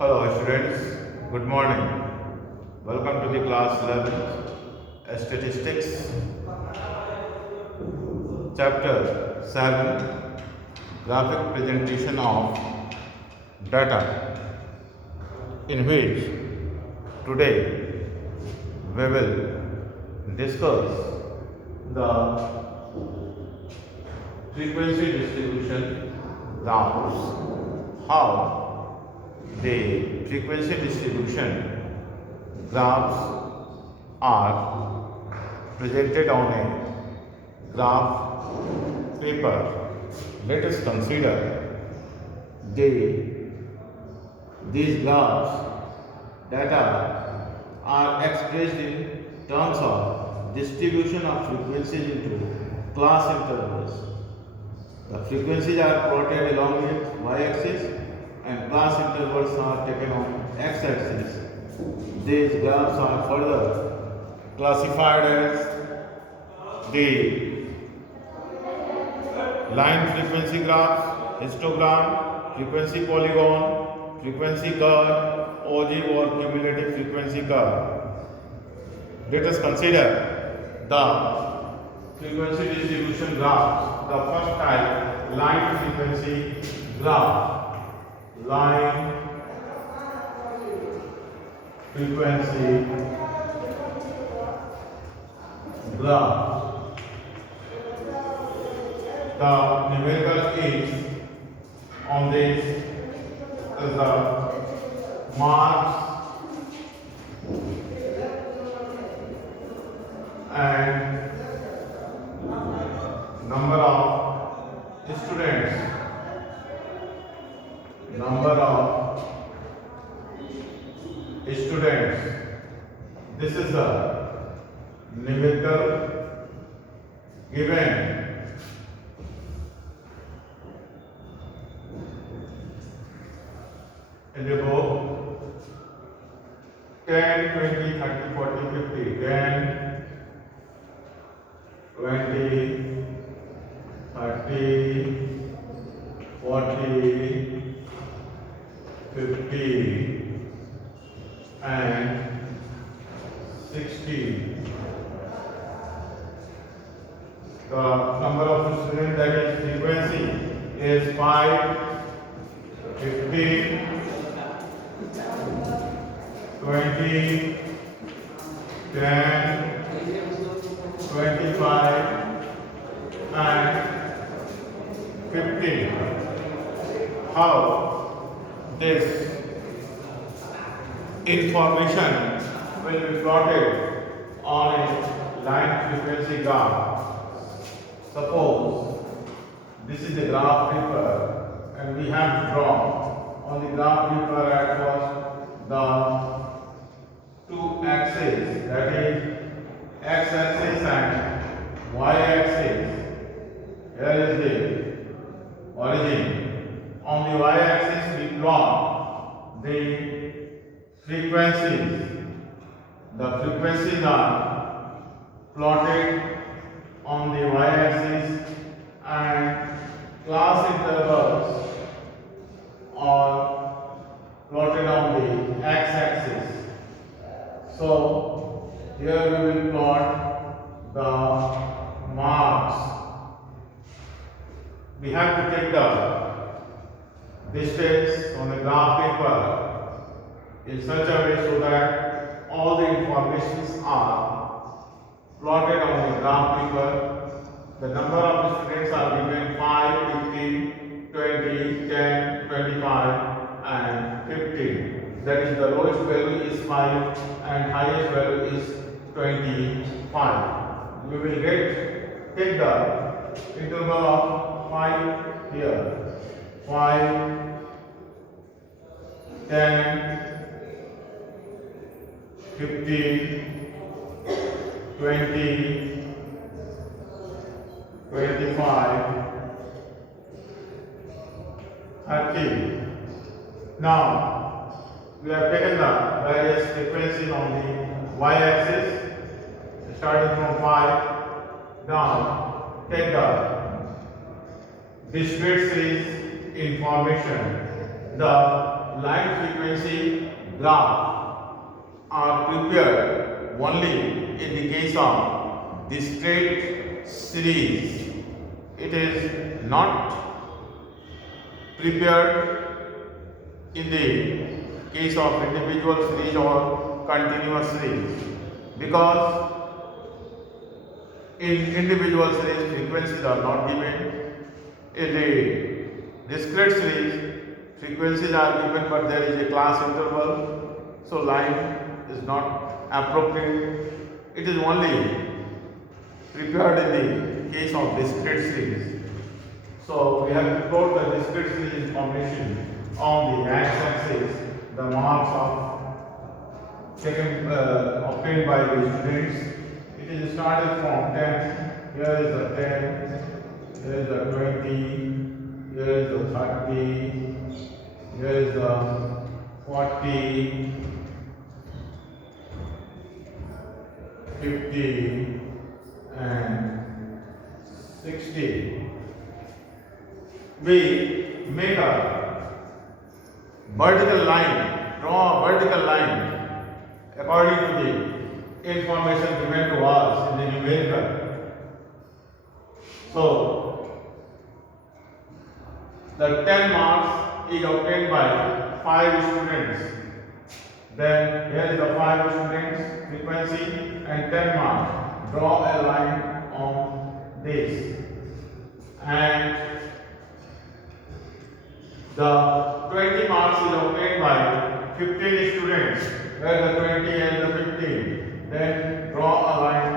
Hello students, good morning. Welcome to the class 11 Statistics chapter 7 graphic presentation of data, in which today we will discuss the frequency distribution graphs, how the frequency distribution graphs are presented on a graph paper. Let us consider these graphs data are expressed in terms of distribution of frequencies into class intervals. The frequencies are plotted along with y-axis and class intervals are taken on x-axis. These graphs are further classified as the line frequency graph, histogram, frequency polygon, frequency curve, ogive or cumulative frequency curve. Let us consider the frequency distribution graphs. The first type, line frequency graph. Line frequency graph. The numerical is on this is the marks and number of students. Number of students. This is the numerical given in the book 10, 20, 30, 40, 50. 10, 20, 30, 40, 50 and 60. The number of students, that is frequency, is 5, 15, 20, 10, 25 and 50. How this information will be plotted on a line frequency graph. Suppose this is the graph paper and we have to draw on the graph paper at first the two axes, that is x-axis and y-axis. Here is the origin. On the y-axis we plot the frequencies. The frequencies are plotted on the y-axis and class intervals are plotted on the x-axis. So here we will plot the marks. We have to take the distance on the graph paper in such a way so that all the informations are plotted on the graph paper. The number of students are given 5, 15, 20, 10, 25 and 15. That is, the lowest value is 5 and highest value is 25. We will take the interval of 5 here. 5, 10, 15, 20, 25, 30. Now, we have taken the various frequencies on the y-axis, starting from 5 down. Take the discrete series information. The line frequency graph are prepared only in the case of discrete series. It is not prepared in the case of individual series or continuous series, because in individual series frequencies are not given. In the discrete series frequencies are given, but there is a class interval, so line is not appropriate. It is only prepared in the case of discrete series. So we have to plot the discrete series information on the x-axis, the marks of obtained by the students. It is started from 10. Here is the 10. Here is the 20. Here is the 30. Here is the 40. 50 and 60. We make a vertical line, draw a vertical line according to the information given to us in the numerical. So, the 10 marks is obtained by 5 students. Then here is the 5 students frequency and 10 marks. Draw a line on this. And the 20 marks is obtained by 15 students. Where the 20 and the 15. Then draw a line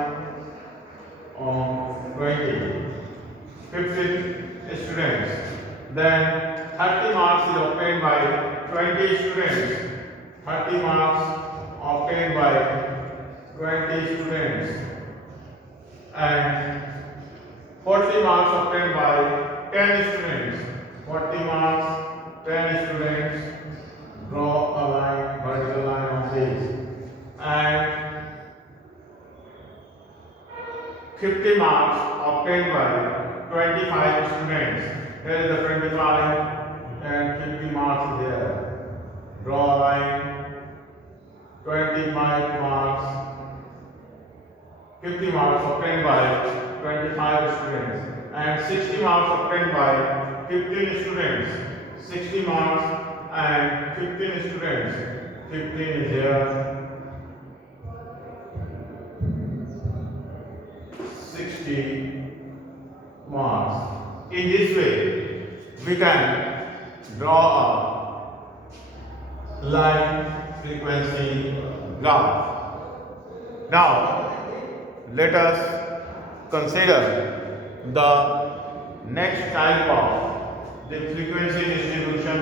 on 20. 15 students. Then 30 marks is obtained by 20 students. 30 marks obtained by 20 students. And 40 marks obtained by 10 students. 40 marks, 10 students. Draw a line, vertical line on this. And 50 marks obtained by 25 students. Here is the 25 and 50 marks there. Draw a line, 25 marks, 50 marks obtained by 25 students, and 60 marks obtained by 15 students. 60 marks and 15 students. 15 is here. 60 marks. In this way, we can draw a line frequency graph. Now, let us consider the next type of the frequency distribution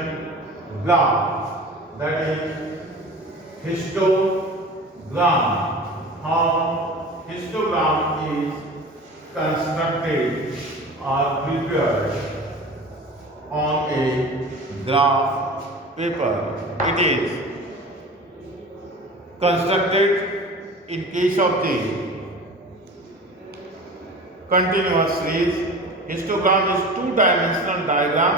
graph, that is histogram. How histogram is constructed or prepared on a graph paper. It is constructed in case of the continuous series. Histogram is two-dimensional diagram.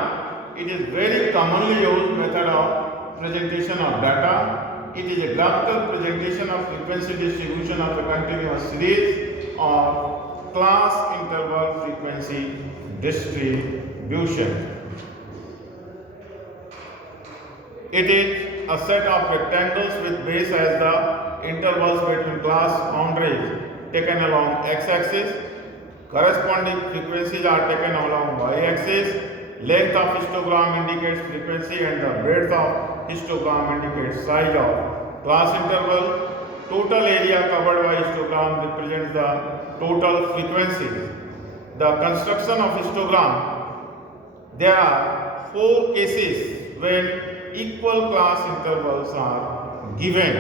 It is very commonly used method of presentation of data. It is a graphical presentation of frequency distribution of a continuous series or class interval frequency distribution. It is a set of rectangles with base as the intervals between class boundaries taken along x-axis. Corresponding frequencies are taken along y-axis. Length of histogram indicates frequency and the breadth of histogram indicates size of class interval. Total area covered by histogram represents the total frequencies. The construction of histogram, there are 4 cases when equal class intervals are given.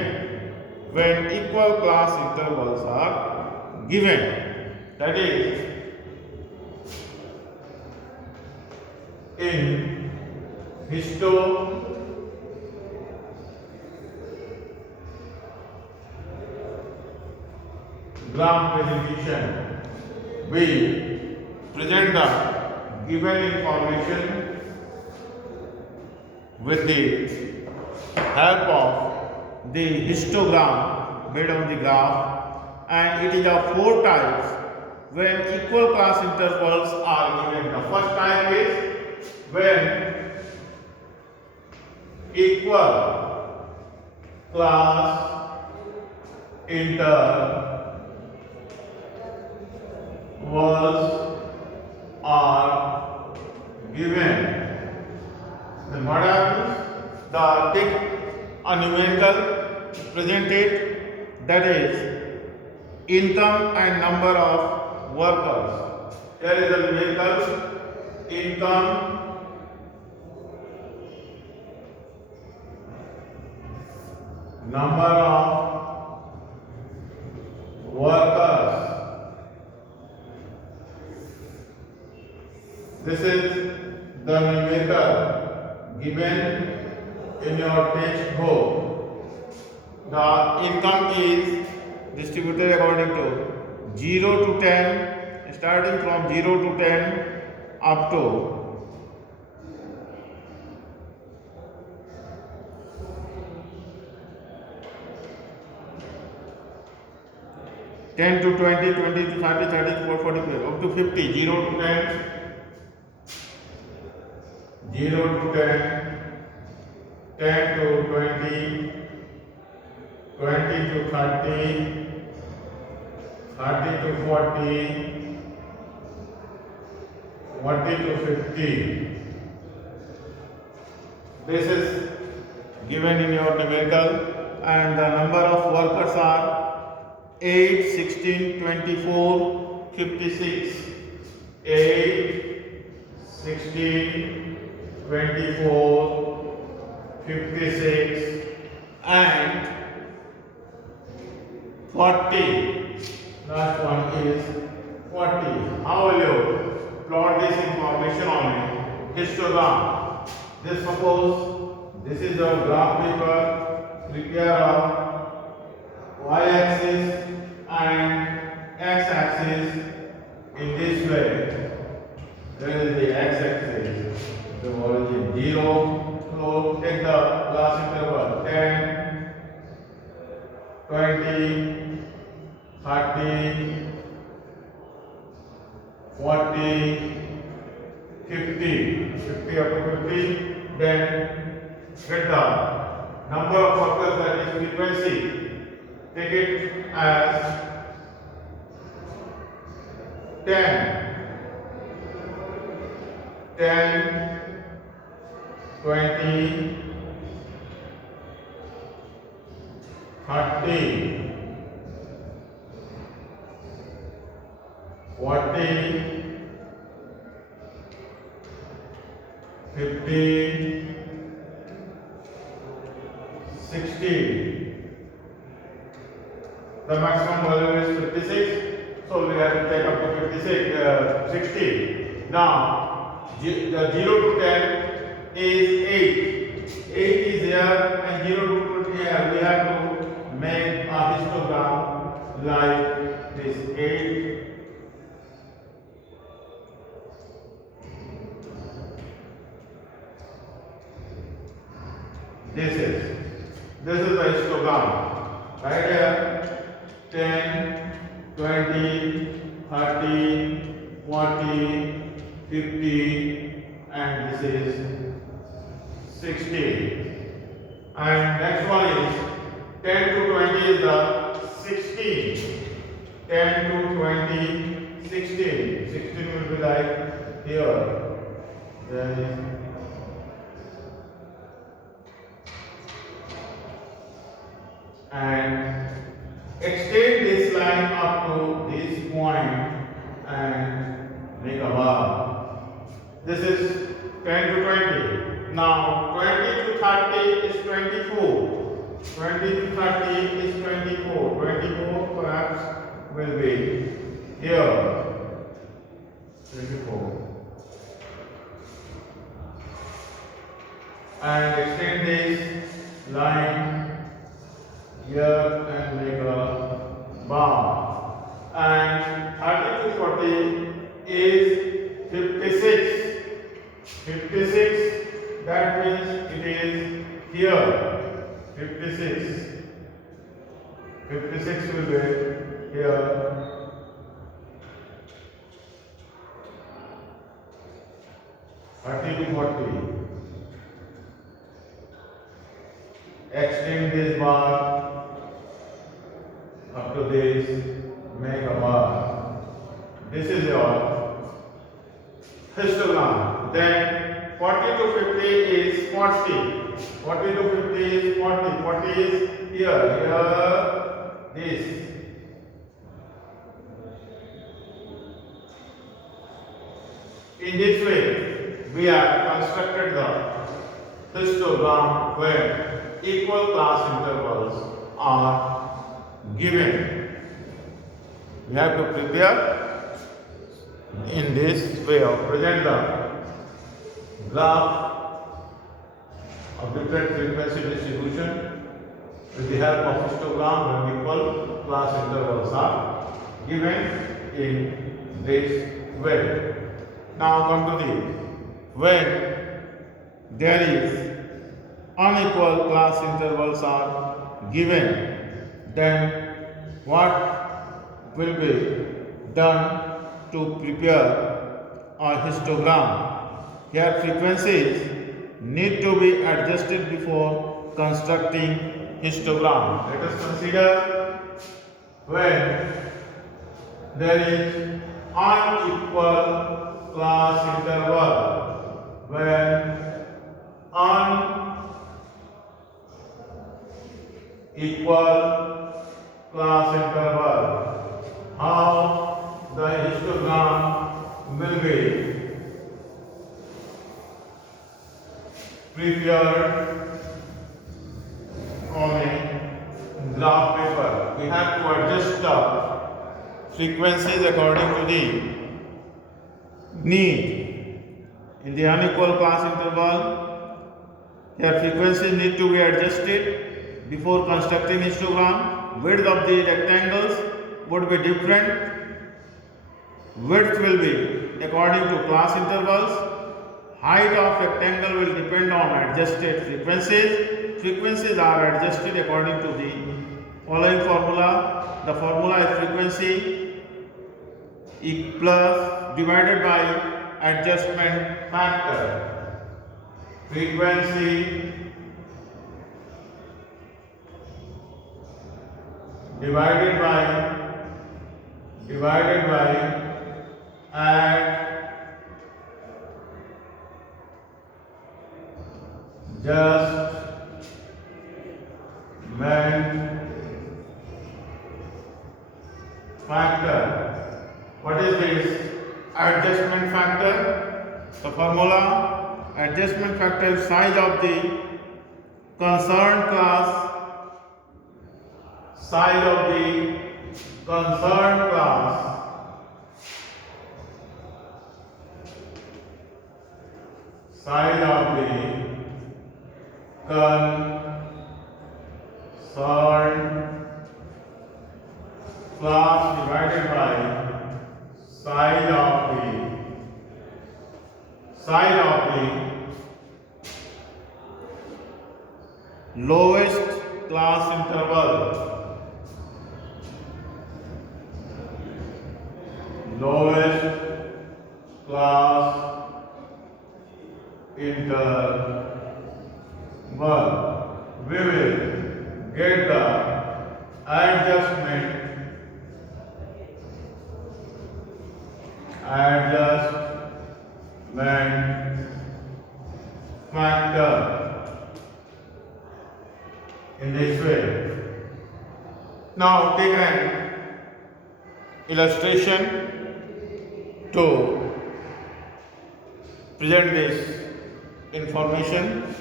When equal class intervals are given. That is, in histogram presentation, we present the given information with the help of the histogram made on the graph, and it is of four types when equal class intervals are given. The first type is when equal class intervals are given. Then what happens? The take a numerical presented, that is income and number of workers. Here is a numerical income, number of workers. This is the numerical given in your textbook. The income is distributed according to 0 to 10, starting from 0 to 10 up to 10 to 20, 20 to 30, 30 to 40, up to 50, 0 to 10, 0 to 10, 10 to 20, 20 to 30, 30 to 40, 40 to 50. This is given in your numerical, and the number of workers are 8, 16, 24, 56. 8, 16, 24, 56 and 40. Last one is 40. How will you plot this information on a histogram? This suppose this is your graph paper. Prepare a y-axis and x-axis in this way. There is the x-axis, the origin 0. So take the class interval 10, 20, 30, 40, 50, 50 up to 50. Then get the number of workers, that is frequency. Take it as 10, 10, 20, 30, 40, 50, 60. The maximum value is 56, so we have to take up to 60. Now, the 0 to 10 is 8. 8 is here and 0 to 20 here. We have to make a histogram like this 8. This is the histogram. Right here, 10, 20, 30, 40, 50, and this is 60. And next one is 10 to 20 is the 16. 10 to 20, 16. 16 will be like here. There is and extend this line up to this point and make a bar. This is 10 to 20. Now 20 to 30 is 24. 20 to 30 is 24. 24 perhaps will be here. 24. And extend this line here and make a bar. And 30 to 40 is 56. 56, that means it is here. 30 to 40. Extend this bar up to this, make a bar. This is your histogram. Then 40 to 50 is 40. 40 to 50 is 40. 40 is here, this. In this way, we have constructed the histogram where equal class intervals are given. We have to prepare in this way of present the graph of different frequency distribution with the help of histogram when equal class intervals are given in this way. Now come to the when there is unequal class intervals are given, then what will be done to prepare a histogram? Here frequencies need to be adjusted before constructing histogram. Let us consider when there is unequal class interval, when unequal class interval, how the histogram will be prepared on a graph paper. We have to adjust the frequencies according to the need. In the unequal class interval, here frequencies need to be adjusted before constructing histogram. Width of the rectangles would be different. Width will be according to class intervals. Height of rectangle will depend on adjusted frequencies. Frequencies are adjusted according to the following formula. The formula is frequency plus divided by adjustment factor. Frequency divided by adjustment factor. What is this adjustment factor? The formula: adjustment factor is size of the concerned class, size of the concerned class size of the concerned class divided by size of the lowest class interval. Lowest class interval. We will get the adjustment factor in this way. Now take an illustration to present this information.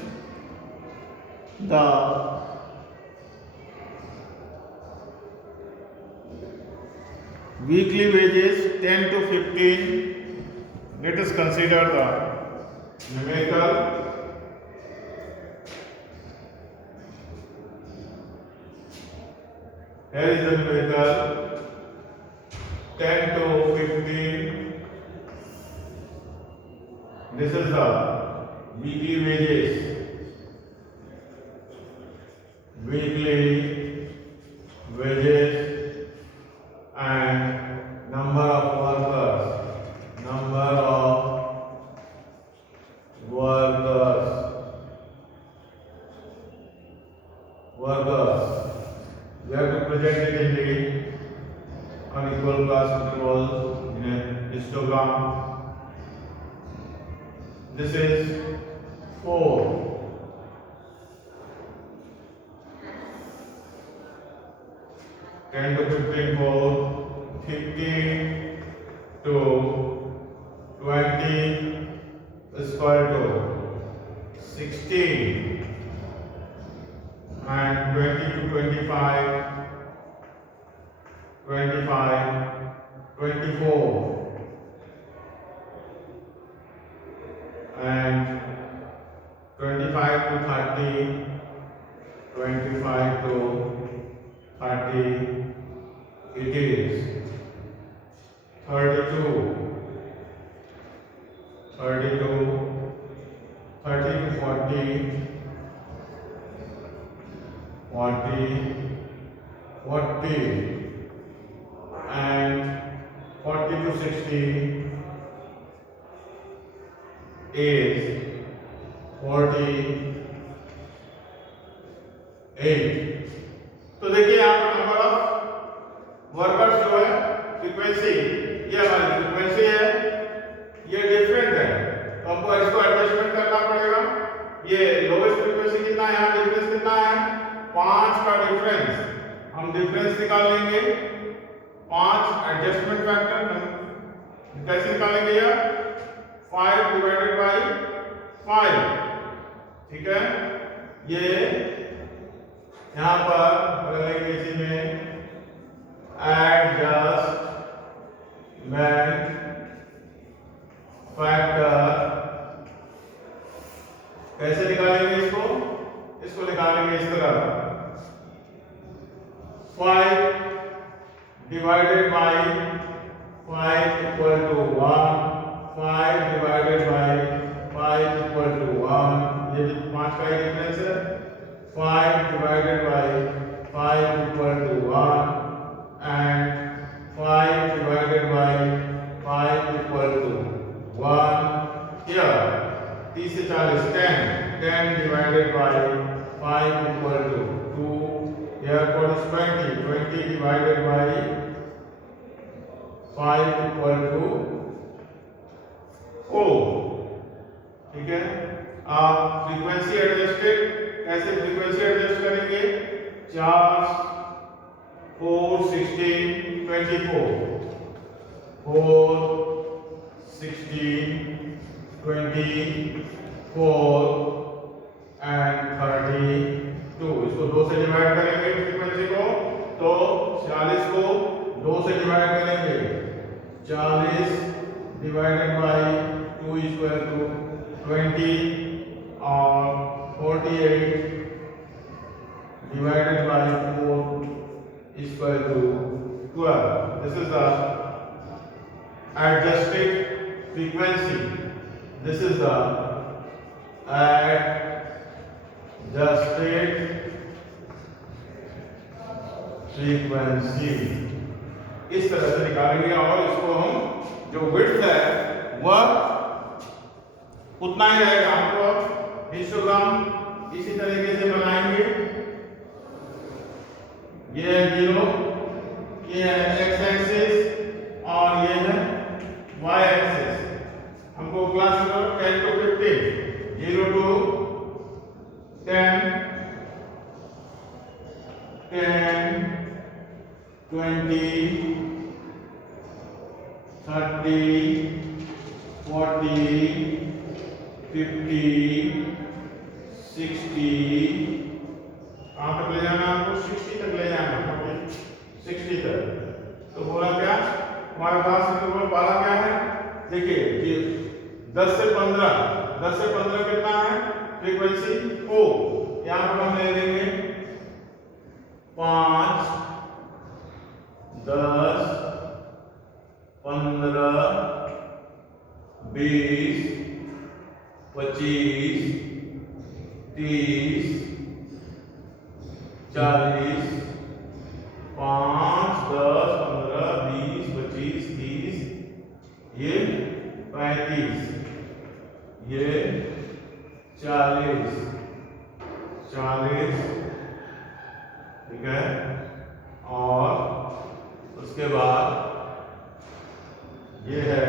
The weekly wages 10 to 15. Let us consider the numerical. Here is the numerical 10 to 15. This is the weekly wages. Weekly wages and number of workers. Number of this is 4. 10 to 15, 4. 15 to 20 is equal to 16, and 20 to 25, 24, and 25 to 30, 25 to 30, it is 32, 30 to 40, 40, and 40 to 60 is 48. तो देखिए यहाँ पर number of workers जो है frequency, ये हमारी frequency है, ये डिफरेंट है, तो हमको इसको एडजस्टमेंट करना पड़ेगा। ये लोवेस्ट फ्रीक्वेंसी कितना है, यहाँ डिफरेंस कितना है, 5 का डिफरेंस, हम डिफरेंस निकाल लेंगे 5 एडजस्टमेंट फैक्टर कैसे निकालेंगे यार, 5 डिवाइडेड बाई 5, ठीक है। ये यहाँ पर बदलेंगे इसी में एडजस्टमेंट फैक्टर कैसे निकालेंगे इसको, निकालेंगे इस तरह 5 divided by 5 equal to 1, 5 divided by 5 equal to 1, ये 5 का डिफरेंस है, 5 divided by 5 equal to 1, and 5 divided by 5 equal to 1. Here 30 से 40, 10 divided by 5 equal to 2. Here for 20 divided by 5 equal to 4. ठीक है, आप फ्रीक्वेंसी एडजस्टेड कैसे frequency adjust करेंगे, 4, 4, 16, 24, 4, 16, 24 and 32, इसको 2 से डिवाइड करेंगे फ्रीक्वेंसी को, तो 40 को 2 से डिवाइड करेंगे, 40 डिवाइडेड बाई 2 इक्वल टू 20 और 48 divided by 4 is equal to 12. This is the adjusted frequency. This is the adjusted frequency. इस तरह से निकालेंगे और इसको हम जो विड्थ है वह उतना ही रहेगा, हमको हिस्टोग्राम इसी तरीके से बनाएंगे। ये है 0, ये है x एक्सिस और ये है y एक्सिस। हमको क्लास में 10 to 15, 0 to 10, 10, 20, 30, 40, 50, 60, कहाँ तक ले जाना है आपको, 60 तक ले जाना है, 60 तक। तो बोला क्या हमारे पास वाला क्या है, देखिए 10 से 15 कितना है फ्रीक्वेंसी 4, यहाँ पर हम ले लेंगे 5, 10, 15, 20, 25, 30, 40, 5, 10, 15, 20, 25, 30, ये 35, ये 40, ठीक है। और उसके बाद ये है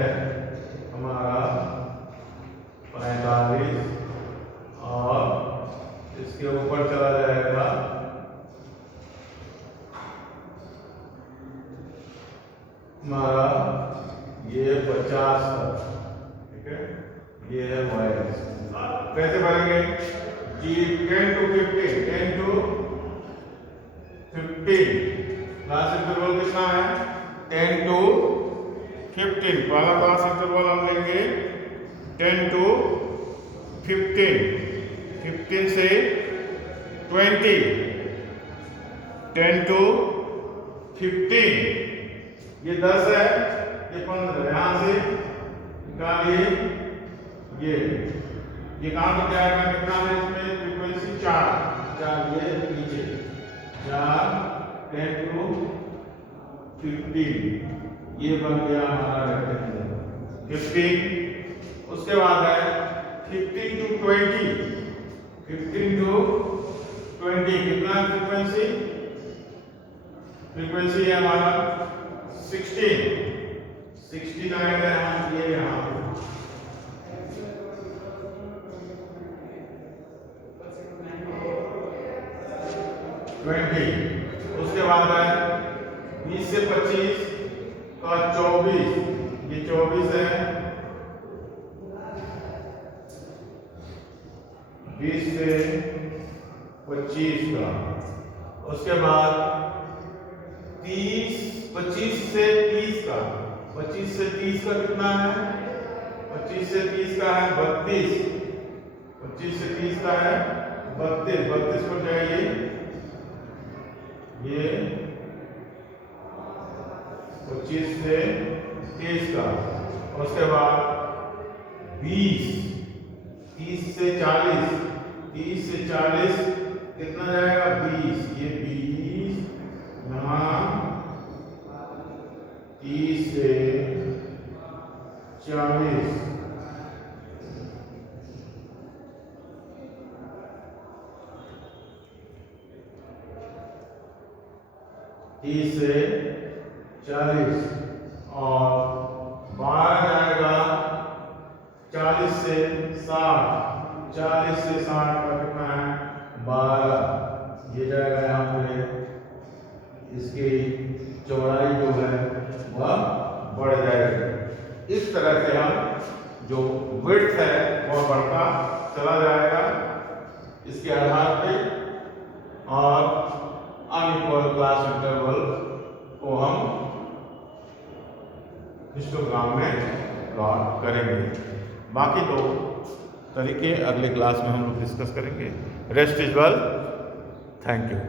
ये है y। कैसे भरेंगे जी 10 to 15, 10 to 15 क्लास इंटरवल कितना है 10 to 15। पहला क्लास इंटरवल हम लेंगे 10 to 15, 15 से 20, 10 to 15, ये 10 है, ये 15, यहाँ से निकालिए ये कहाँ तक जाएगा, कितना है इसमें फ्रीक्वेंसी 4 ये नीचे 4, 10 to 15, ये बन गया हमारा रेक्टेंगल 15। उसके बाद है 15 to 20, 15 to 20 कितना फ्रीक्वेंसी, फ्रीक्वेंसी है हमारा 16, 16 आएगा ये यहाँ 20। उसके बाद है 20 से 25 का 24, ये 24 है, 20 से 25 का। उसके बाद 25 से 30 का, 25 से 30 का कितना है, 25 से 30 का है 32, 25 से 30 का है 32, 32 पर जाइए ये 25 से 30 का। उसके बाद 20, 30 से 40, 30 से 40 कितना जाएगा 20, ये 20 यहाँ 30 से 40, से 40 और 12 जाएगा 40 से 60, 40 से 60 का कितना है 12, ये जाएगा यहाँ पे, इसकी चौड़ाई जो है वह बढ़ जाएगी। इस तरह से हम जो विड्थ है वह बढ़ता चला जाएगा इसके आधार पे, और अनइक्वल क्लास इंटरवल को हम हिस्टोग्राम में प्लॉट करेंगे। बाकी दो तरीके अगले क्लास में हम लोग डिस्कस करेंगे। Rest is well, thank you.